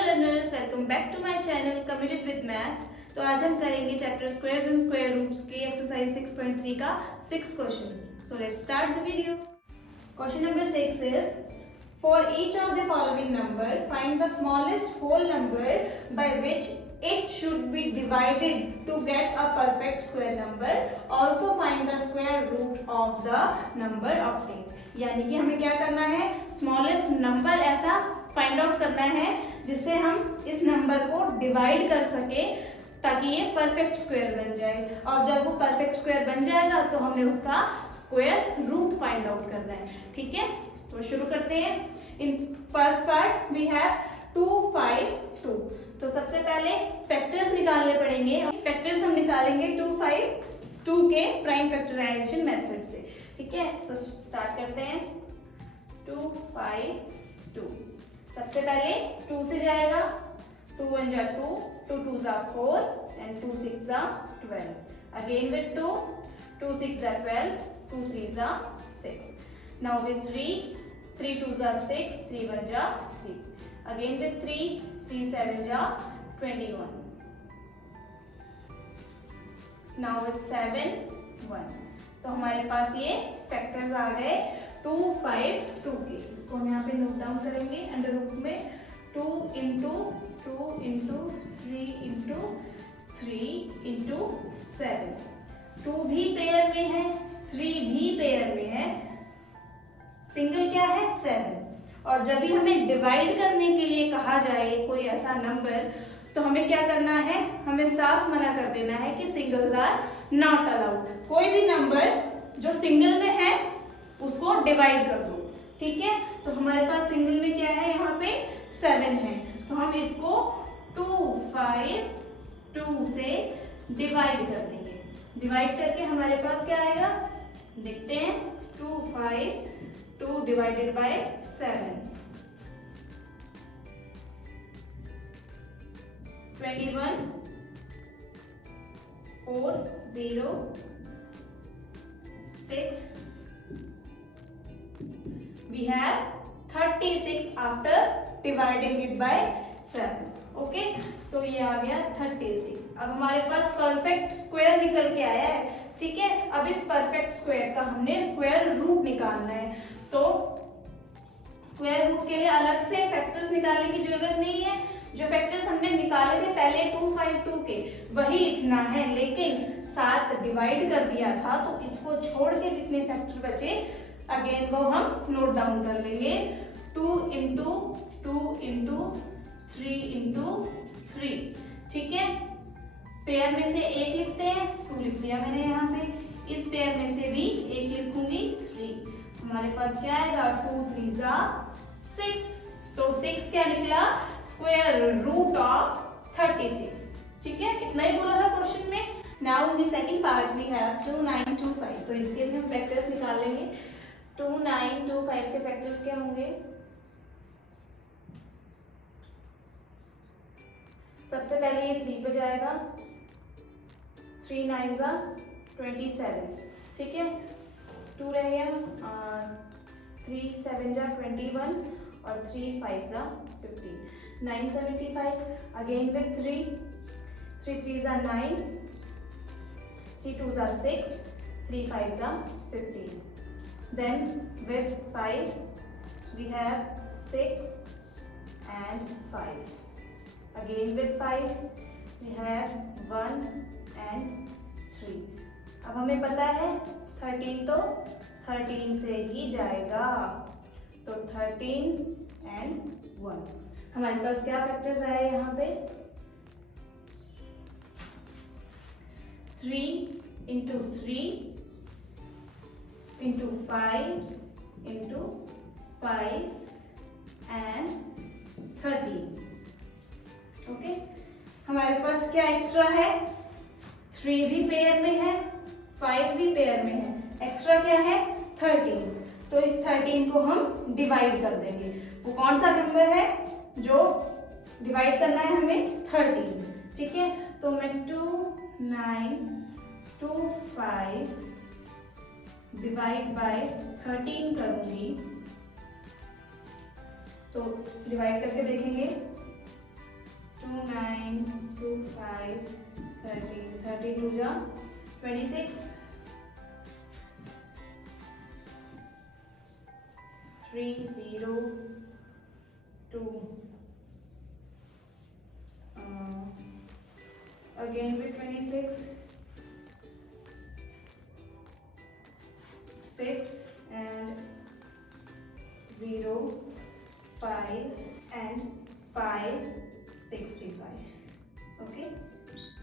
Learners, welcome back to my channel committed with maths. तो आज हम करेंगे chapter squares and square roots की एक्सरसाइज 6.3 का 6th question. So let's start the video. Question number 6 is for each of the following number find the smallest whole number by which it should be divided to get a perfect square number. Also find the square root of the number obtained. यानी कि हमें क्या करना है, smallest number ऐसा find out करना है जिससे हम इस नंबर को डिवाइड कर सके ताकि ये परफेक्ट स्क्वायर बन जाए। और जब वो परफेक्ट स्क्वायर बन जाएगा तो हमें उसका स्क्वायर रूट फाइंड आउट करना है। ठीक है, तो शुरू करते हैं। In first part we have 2, 5, 2। तो सबसे पहले फैक्टर्स निकालने पड़ेंगे। फैक्टर्स हम निकालेंगे 2, 5, 2 के प्राइम फैक्टराइजेशन मेथड से। ठीक है, तो स्टार्ट करते हैं। 2, 5, 2। सबसे पहले 2 से जाएगा। 2 1 जा 2, 2 2 जा 4 एंड 2 6 जा 12। अगेन विद 2, 2 6 जा 12, 2 3 जा 6। नाउ विद 3, 3 2 जा 6, 3 1 जा 3। Again with 3, 3 7 जा 21. Now with 7, 1. तो हमारे पास ये फैक्टर्स आ गए 2, 5, 2 के। इसको हम यहाँ पे नोट डाउन करेंगे अंडर रूट में। 2 इंटू 2 इंटू 3 इंटू 3 इंटू 7। 2 भी पेयर में है, 3 भी पेयर में है, सिंगल क्या है 7। और जब भी हमें डिवाइड करने के लिए कहा जाए कोई ऐसा नंबर तो हमें क्या करना है, हमें साफ मना कर देना है कि सिंगल्स आर नॉट अलाउड। कोई भी नंबर जो सिंगल में है उसको डिवाइड कर दो। ठीक है, तो हमारे पास सिंगल में क्या है, यहाँ पे 7 है, तो हम इसको 2, 5, 2 से डिवाइड कर देंगे। डिवाइड करके हमारे पास क्या आएगा, देखते हैं। 2, 5, 2 divided by 7, 21, 4, 0, 6. We have 36 after dividing it by 7. Okay, तो ये आ गया 36। अब हमारे पास परफेक्ट स्क्वायर निकल के आया है। ठीक है, अब इस परफेक्ट स्क्वायर का हमने स्क्वायर रूट निकालना है। तो स्क्वायर रूट के लिए अलग से फैक्टर्स निकालने की जरूरत नहीं है। जो फैक्टर्स हमने निकाले थे पहले 2, 5, 2 के वही लिखना है, लेकिन साथ डिवाइड कर दिया था तो इसको छोड़ के जितने फैक्टर बचे अगेन वो हम नोट डाउन कर लेंगे। 2 इंटू 2 इंटू 3 इंटू 3। ठीक है, पेयर में से एक लिखते हैं, 2 लिख दिया मैंने यहाँ पे। इस पेयर में से भी एक लिखूंगी, 3। हमारे पास क्या आएगा, 2 3 जा 6। तो 6 क्या निकला, स्क्वायर रूट ऑफ 36। ठीक है, इतना ही बोला था क्वेश्चन में। Now in the second part we have 2 9 2 5। तो इसके लिए हम फैक्टर्स निकाल लेंगे। 2 9 2 5 के फैक्टर्स क्या होंगे, सबसे पहले ये 3 पे जाएगा। 3 9 जा 27। ठीक है, 2 रह गया, 3 7 जा 21 और 3 5 जा 15। 975। अगेन विथ 3, 3 3 जा 9, 3 2 जा 6, 3 5 जा 15। Then with 5 we have 6 and 5. Again with 5 we have 1 and 3. अब हमें पता है 13 तो 13 से ही जाएगा, तो 13 and 1। हमारे पास क्या फैक्टर्स आए यहाँ पे, 3 into 3 into 5 into 5 and 13। Okay, हमारे पास क्या एक्स्ट्रा है, 3 भी पेयर में है, 5 भी पेयर में है, एक्स्ट्रा क्या है 13। तो इस 13 को हम डिवाइड कर देंगे। वो कौन सा नंबर है जो डिवाइड करना है हमें, 13। ठीक है, तो मैं 2 9 2 5 डिवाइड बाय 13 करूंगी। तो डिवाइड करके देखेंगे जाएगा 26, 3 0 2 again with 26, 6 and 0 5 and 5 65. Okay,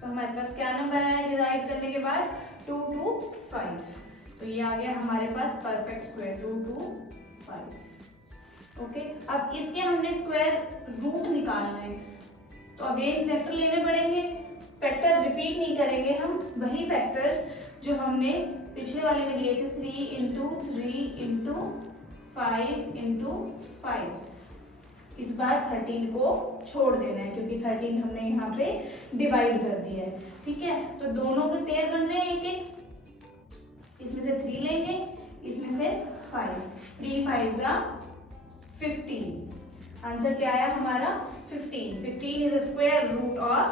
तो हमारे पास क्या नंबर आया डिवाइड करने के बाद 2 2 5, तो ये आ गया हमारे पास परफेक्ट स्क्वायर 2 2 5. ओके, अब इसके हमने स्क्वायर रूट निकालना है, तो अगेन फैक्टर लेने पड़ेंगे. फैक्टर रिपीट नहीं करेंगे हम, वही फैक्टर्स जो हमने पिछले वाले में लिए थे 3 इंटू 3 इंटू 5 इंटू 5. इस बार 13 को छोड़ देना है क्योंकि 13 हमने यहाँ पे डिवाइड कर दिया है. ठीक है, तो दोनों के पेयर बन रहे हैं एक एक. इसमें से 3 लेंगे, इसमें से 5. 3 5 जा 15. आंसर क्या आया हमारा 15. 15 is a square root of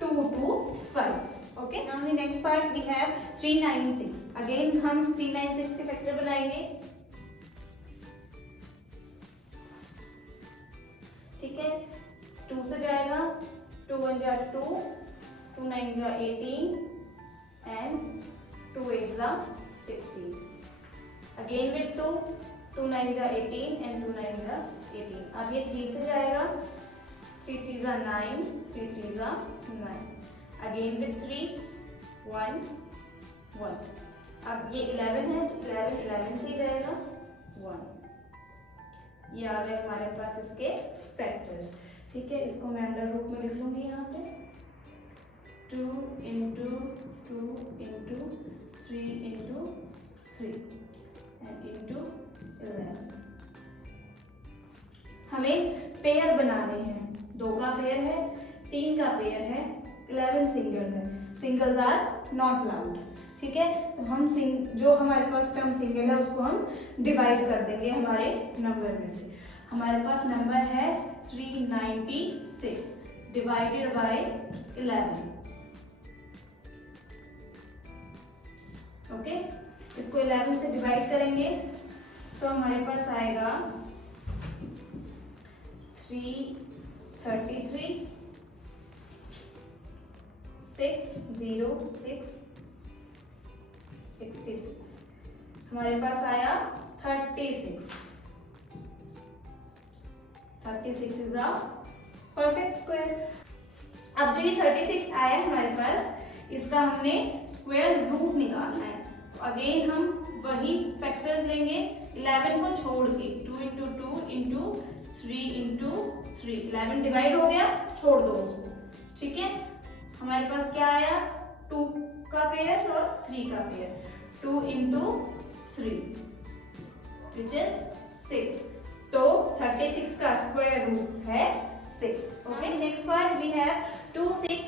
2 to 5. Okay, now the next part we have 396. Again हम 396 के फैक्टर बनाएंगे. ठीक है, 2 से जाएगा, 2 1 जा 2, 2 9 जा 18 एंड 2 8 जा 16. अगेन विथ 2, 2 9 जा 18 एंड 2 9 जा 18. अब ये 3 से जाएगा, 3 3 जा 9, 3 3 जा 9. Again with 3, 1 1. अब ये 11 है, तो 11 से ही जाएगा 1. ये आ गए हमारे पास इसके फैक्टर्स. ठीक है, इसको मैं अंडर रूट में लिख लूंगी यहाँ पे 2 into 2 into 3 into 3 and into 11. हमें पेयर बनाने हैं. 2 का पेयर है, 3 का पेयर है, 11 सिंगल है. Singles are not allowed. ठीक है, तो हम जो हमारे पास टर्म सिंगल है उसको हम डिवाइड कर देंगे हमारे नंबर में से. हमारे पास नंबर है 396 डिवाइडेड बाय 11. ओके, इसको 11 से डिवाइड करेंगे तो हमारे पास आएगा 333 6 0 6 66. हमारे पास आया 36. 36 इज अ परफेक्ट स्क्वायर. अब जो ये 36 आया हमारे पास, इसका हमने स्क्वायर रूट निकालना है. तो अगेन हम वही फैक्टर्स लेंगे. 11 को छोड़ के 2 इंटू 2 इंटू 3 इंटू 3. 11 डिवाइड हो गया, छोड़ दो उसको. ठीक है, हमारे पास क्या आया 2 का पेयर और 3 का पेयर. 2 into 3 which is 6. तो 36 का स्क्वायर रूट है 6. Okay, next part we have 2 6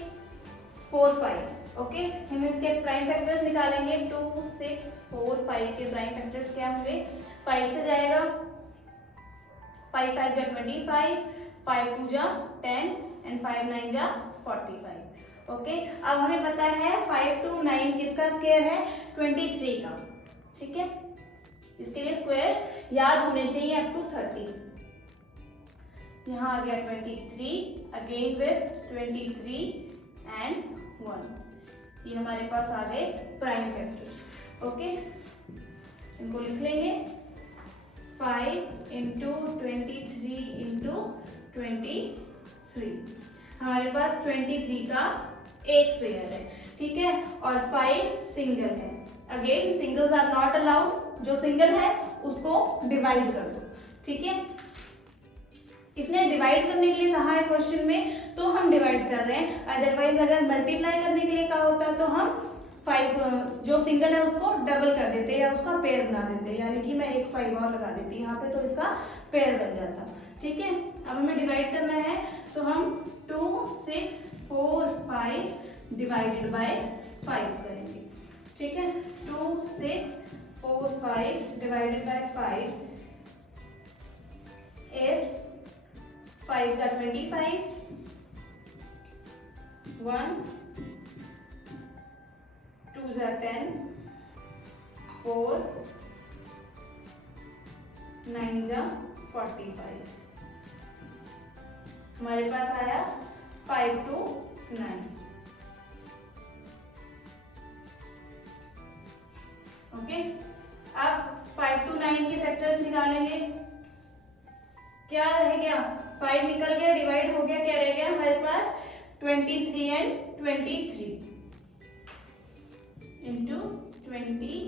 4 5. Okay, हम इसके प्राइम फैक्टर्स निकालेंगे. 2 6 4 5 के प्राइम फैक्टर्स क्या होंगे? 5 से जाएगा, 5 5 जा 25, 5 2 जा 10 एंड 5 9 जा 45. ओके, अब हमें पता है 5 to 9 किसका स्क्वायर है? 23 का. ठीक है, इसके लिए स्क्वायर्स याद होने चाहिए अप टू 30. यहाँ आ गया 23, अगेन विथ 23 एंड 1. ये हमारे पास आ गए प्राइम फैक्टर्स. ओके, इनको लिख लेंगे. 5 इंटू 23 इंटू 23. हमारे पास 23 का एक पेयर है. ठीक है, और 5 सिंगल है. Again singles are not allowed. जो सिंगल है उसको डिवाइड कर दो. ठीक है, इसने डिवाइड करने के लिए कहा है क्वेश्चन में, तो हम डिवाइड कर रहे हैं. अदरवाइज अगर मल्टीप्लाई करने के लिए कहा होता तो हम 5 जो सिंगल है उसको डबल कर देते या उसका पेयर बना देते. यानी कि मैं एक 5 और लगा देती यहाँ पे, तो इसका पेयर बन जाता. ठीक है, अब हमें डिवाइड करना है, तो हम 2 6 4 5 डिवाइडेड बाय 5 करेंगे. ठीक है, 2 6 4 5 डिवाइडेड बाय 5 is 5 are 25, 1 2 जा 10, 4, 9 जा 45। हमारे पास आया 5 to 9। ओके, अब 5 to 9 के फैक्टर्स निकालेंगे। क्या रह गया, 5 निकल गया, डिवाइड हो गया, क्या रह गया हमारे पास 23 एंड 23 इंटू 23,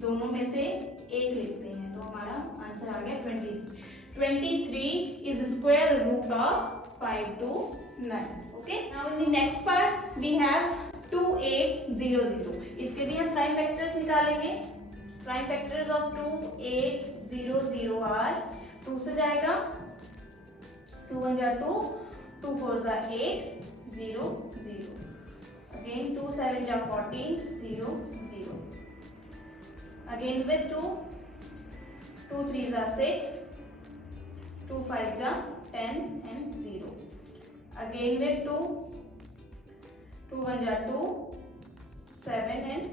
दोनों में से एक लिखते हैं तो हमारा आंसर आ गया 23। 23 is square root of 5 to 9. Okay, now in the next part we have 2800. इसके भी हम प्राइम फैक्टर्स निकालेंगे। प्राइम फैक्टर्स ऑफ 2800 आर 2 से जाएगा, 2 1 जा 2, 2 4 जा 8, 0 0, again 2 7 जा 14, 0 0, again with 2, 2 3 जा 6, 2 5 जा 10 and 0, again with 2, 2 1 जा 2, 7 and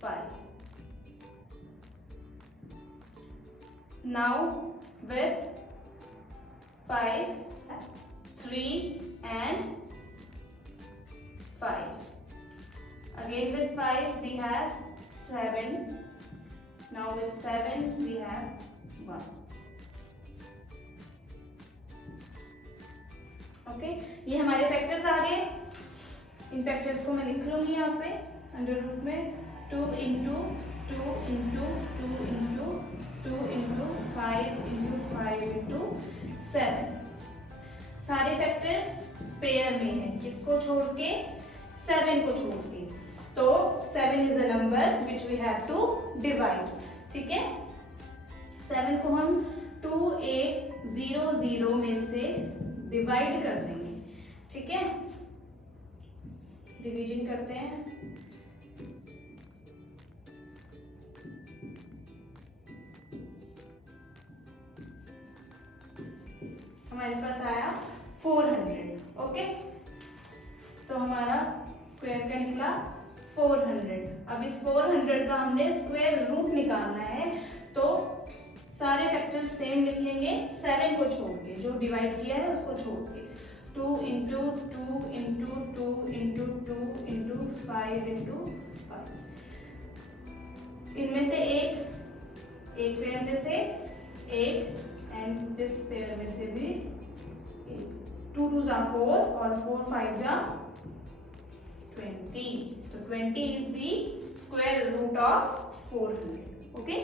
5. Now with 5, 3 and 5. Again with 5 we have 7. Now with 7 we have 1. Okay, ये हमारे फैक्टर्स आ गए। इन फैक्टर्स को मैं लिख लूंगी यहाँ पे अंडर रूट में 2 into 2 into 2 into 2 into 5 into 5 into 7। सारे फैक्टर्स पेयर में है, किसको छोड़ के, 7 को छोड़ के। तो 7 is the number which we have to divide. ठीक है, 7 को हम 2800 में से डिवाइड कर देंगे। ठीक है, डिवीजन करते हैं। हमारे पास आया 400। ओके, तो हमारा स्क्वायर का निकला 400। अब इस 400 का हमने स्क्वायर रूट निकालना है, तो सारे फैक्टर्स सेम लिखेंगे 7 को छोड़ के, जो डिवाइड किया है उसको छोड़ के। 2 into 2 into 2 into 2 into 5 into 5। इनमें से एक पेयर में से एक एंड दिस पेयर में से भी एक। 2 2 जा 4 और 4 5 जा 20। तो 20 is the square root of 400. Okay.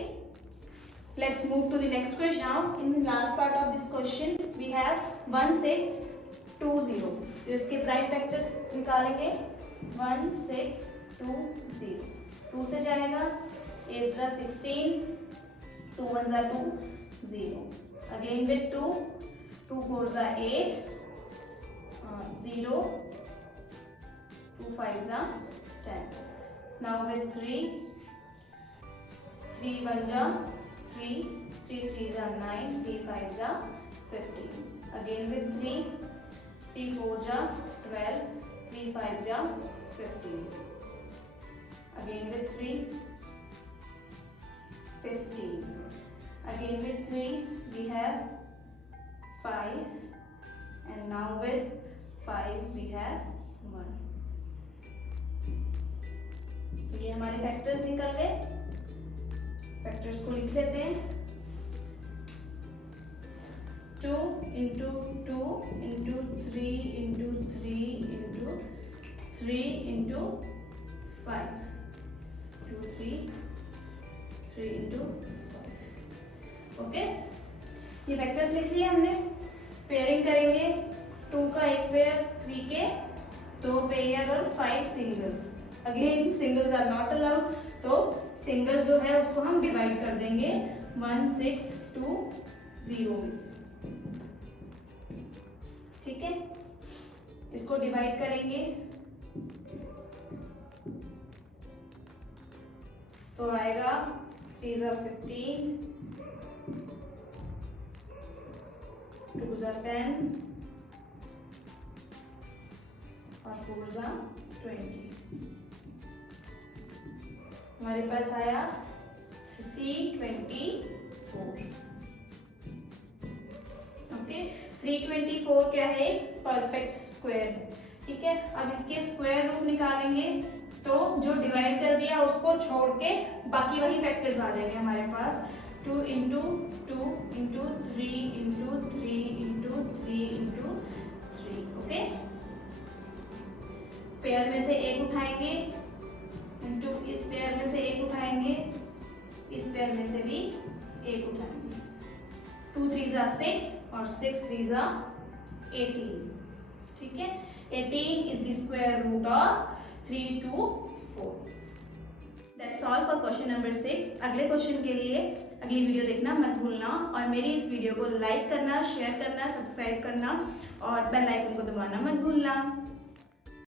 Let's move to the next question. Now, in the last part of this question, we have 1620. तो इसके प्राइम फैक्टर्स निकालेंगे। 1620, 2 से जाएगा, 8 जा 16, 2 1 जा 2, 0, again with 2, 2 4 जा 8, 0, 2 5 जा 10. Now with 3, 3 1 जा 3, 3 3 जा 9, 3 5 जा 15. Again with 3, 3 4 जा 12, 3 5 जा 15. Again with 3, 15. Again with 3 we have 5, and now with 5 we have 1. तो ये हमारे फैक्टर्स निकल गए। फैक्टर्स को लिख लेते हैं। 2 into 2 into 3 into 3 into 3 into 5, 2 3 3 into 5। Okay, ये फैक्टर्स लिख लिए हमने। पेयरिंग करेंगे, 2 का एक पेयर, 3 के 2 पेयर और 5 singles. Again singles are not allowed, तो सिंगल जो है उसको हम डिवाइड कर देंगे 1620 में से। ठीक है, इसको डिवाइड करेंगे तो आएगा 3 जा 15, 2 जा 10 और 4 जा 20। हमारे पास आया 324। ओके, 324 क्या है? Perfect square. ठीक है, अब इसके स्क्वायर रूट निकालेंगे तो जो डिवाइड कर दिया उसको छोड़ के बाकी वही फैक्टर्स आ जाएंगे हमारे पास। 2 into 2 into 3 into 3 into 3 into 3। Okay, pair में से एक उठाएंगे इंटू इस पेयर में से एक उठाएंगे, इस पेयर में से भी एक उठाएंगे। 2 3 6 और 6 3 18। ठीक है, 18 is the square root of 324। That's all for question number 6। अगले क्वेश्चन के लिए अगली वीडियो देखना मत भूलना और मेरी इस वीडियो को लाइक करना, शेयर करना, सब्सक्राइब करना और बेल आइकन को दबाना मत भूलना।